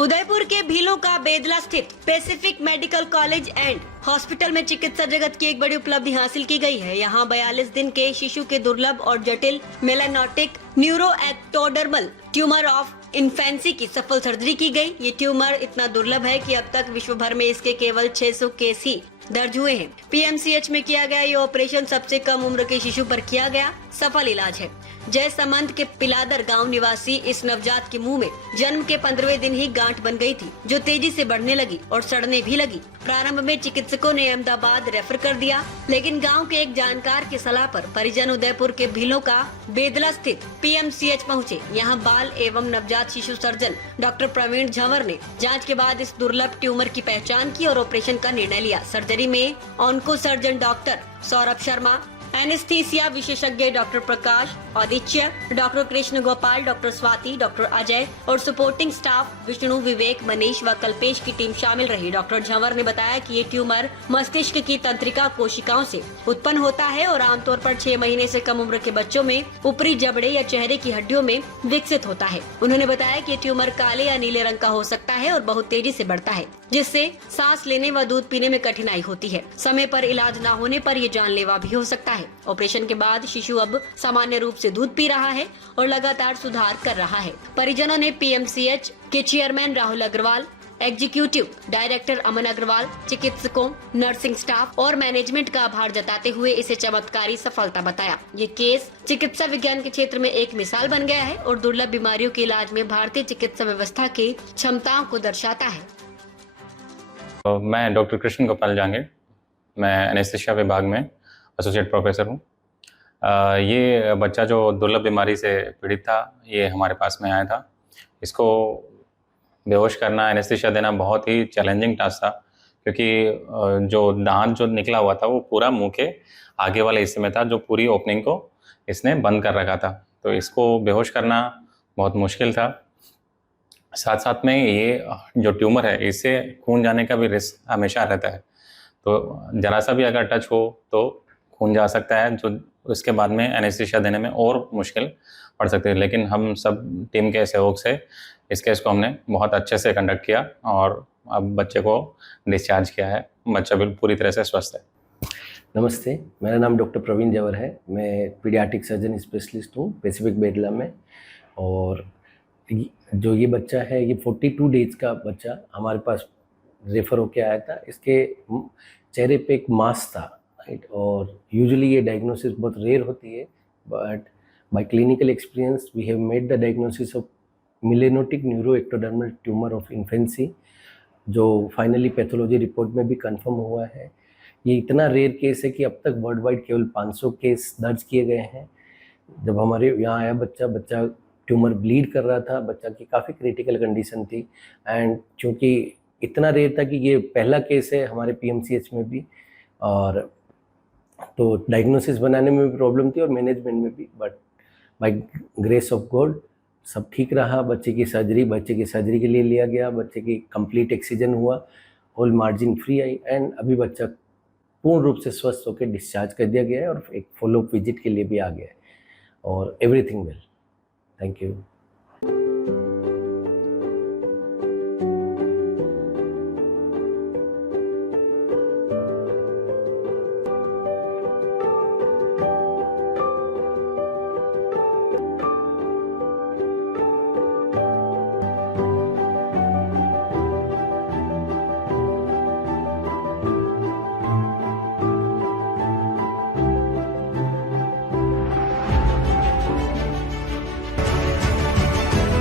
उदयपुर के भीलों का बेदला स्थित Pacific medical college and hospital में चिकित्सा जगत की एक बड़ी उपलब्धि हासिल की गई है। यहाँ 42 दिन के शिशु के दुर्लभ और जटिल मेलानोटिक न्यूरोएक्टोडर्मल ट्यूमर ऑफ इन्फेंसी की सफल सर्जरी की गई। ये ट्यूमर इतना दुर्लभ है कि अब तक विश्व भर में इसके केवल 600 केस ही दर्ज हुए हैं। पीएमसीएच में किया गया ये ऑपरेशन सबसे कम उम्र के शिशु पर किया गया सफल इलाज है। जय समंत के पिलादर गांव निवासी इस नवजात के मुंह में जन्म के 15वें दिन ही गांठ बन गई थी, जो तेजी से बढ़ने लगी और सड़ने भी लगी। प्रारंभ में चिकित्सकों ने अहमदाबाद रेफर कर दिया, लेकिन गांव के एक जानकार की सलाह पर परिजन उदयपुर के भीलों का बेदला स्थित पीएमसीएच पहुंचे। यहां बाल एवं नवजात शिशु सर्जन डॉक्टर प्रवीण झंवर ने जांच के बाद इस दुर्लभ ट्यूमर की पहचान की और ऑपरेशन का निर्णय लिया। सर्जरी में onco surgeon doctor Saurabh Sharma, anaesthesia विशेषज्ञ doctor Prakash Audichya, doctor Krishna Gopal, doctor Swati, doctor Ajay और सपोर्टिंग स्टाफ विष्णु, विवेक, मनीष व कल्पेश की टीम शामिल रही। डॉक्टर झंवर ने बताया कि ये ट्यूमर मस्तिष्क की तंत्रिका कोशिकाओं से उत्पन्न होता है और आमतौर पर 6 महीने से कम उम्र के बच्चों में ऊपरी जबड़े या चेहरे की हड्डियों में विकसित होता है। उन्होंने बताया कि ये ट्यूमर काले या नीले रंग का हो सकता है और बहुत तेजी से बढ़ता है, जिससे सांस लेने व दूध पीने में कठिनाई होती है। समय पर इलाज न होने पर ये जानलेवा भी हो सकता है। ऑपरेशन के बाद शिशु अब सामान्य रूप से दूध पी रहा है और लगातार सुधार कर रहा है। परिजनों ने पीएमसीएच के chairman Rahul Agarwal, executive director Aman Agarwal, चिकित्सकों, नर्सिंग स्टाफ और मैनेजमेंट का आभार जताते हुए इसे चमत्कारी सफलता बताया। ये केस चिकित्सा विज्ञान के क्षेत्र में एक मिसाल बन गया है और दुर्लभ बीमारियों के इलाज में भारतीय चिकित्सा व्यवस्था की क्षमताओं को दर्शाता है। तो मैं डॉक्टर कृष्ण गोपाल जांगे, मैं एनेस्थीसिया विभाग में एसोसिएट प्रोफेसर हूँ। ये बच्चा जो दुर्लभ बीमारी से पीड़ित था, ये हमारे पास में आया था। इसको बेहोश करना, एनेस्थीसिया देना बहुत ही चैलेंजिंग टास्क था, क्योंकि जो दांत जो निकला हुआ था वो पूरा मुंह के आगे वाले हिस्से में था, जो पूरी ओपनिंग को इसने बंद कर रखा था। तो इसको बेहोश करना बहुत मुश्किल था। साथ साथ में ये जो ट्यूमर है, इससे खून जाने का भी रिस्क हमेशा रहता है। तो ज़रा सा भी अगर टच हो तो खून जा सकता है, जो उसके बाद में एनेस्थीसिया देने में और मुश्किल पड़ सकती है। लेकिन हम सब टीम के सहयोग से इस केस को हमने बहुत अच्छे से कंडक्ट किया और अब बच्चे को डिस्चार्ज किया है। बच्चा बिल्कुल पूरी तरह से स्वस्थ है। नमस्ते, मेरा नाम डॉक्टर प्रवीण झंवर है। मैं पीडियाट्रिक सर्जन स्पेशलिस्ट हूँ पैसिफिक बेडला में। और जो ये बच्चा है, ये 42 डेज का बच्चा हमारे पास रेफ़र होके आया था। इसके चेहरे पे एक मास था, राइट। और यूजुअली ये डायग्नोसिस बहुत रेयर होती है, but by clinical experience we have made the diagnosis of melanotic neuroectodermal tumour of infancy, जो फाइनली पैथोलॉजी रिपोर्ट में भी कंफर्म हुआ है। ये इतना रेयर केस है कि अब तक वर्ल्ड वाइड केवल 500 केस दर्ज किए गए हैं। जब हमारे यहाँ आया बच्चा ट्यूमर ब्लीड कर रहा था, बच्चा की काफ़ी क्रिटिकल कंडीशन थी। एंड चूँकि इतना रेयर था कि ये पहला केस है हमारे पीएमसीएच में भी, और तो डायग्नोसिस बनाने में भी प्रॉब्लम थी और मैनेजमेंट में भी, but by grace of God सब ठीक रहा। बच्चे की सर्जरी के लिए लिया गया, बच्चे की कंप्लीट एक्सीजन हुआ, होल मार्जिन फ्री आई, एंड अभी बच्चा पूर्ण रूप से स्वस्थ होकर डिस्चार्ज कर दिया गया है और एक फॉलोअप विजिट के लिए भी आ गया है, और एवरीथिंग वेल। Thank you.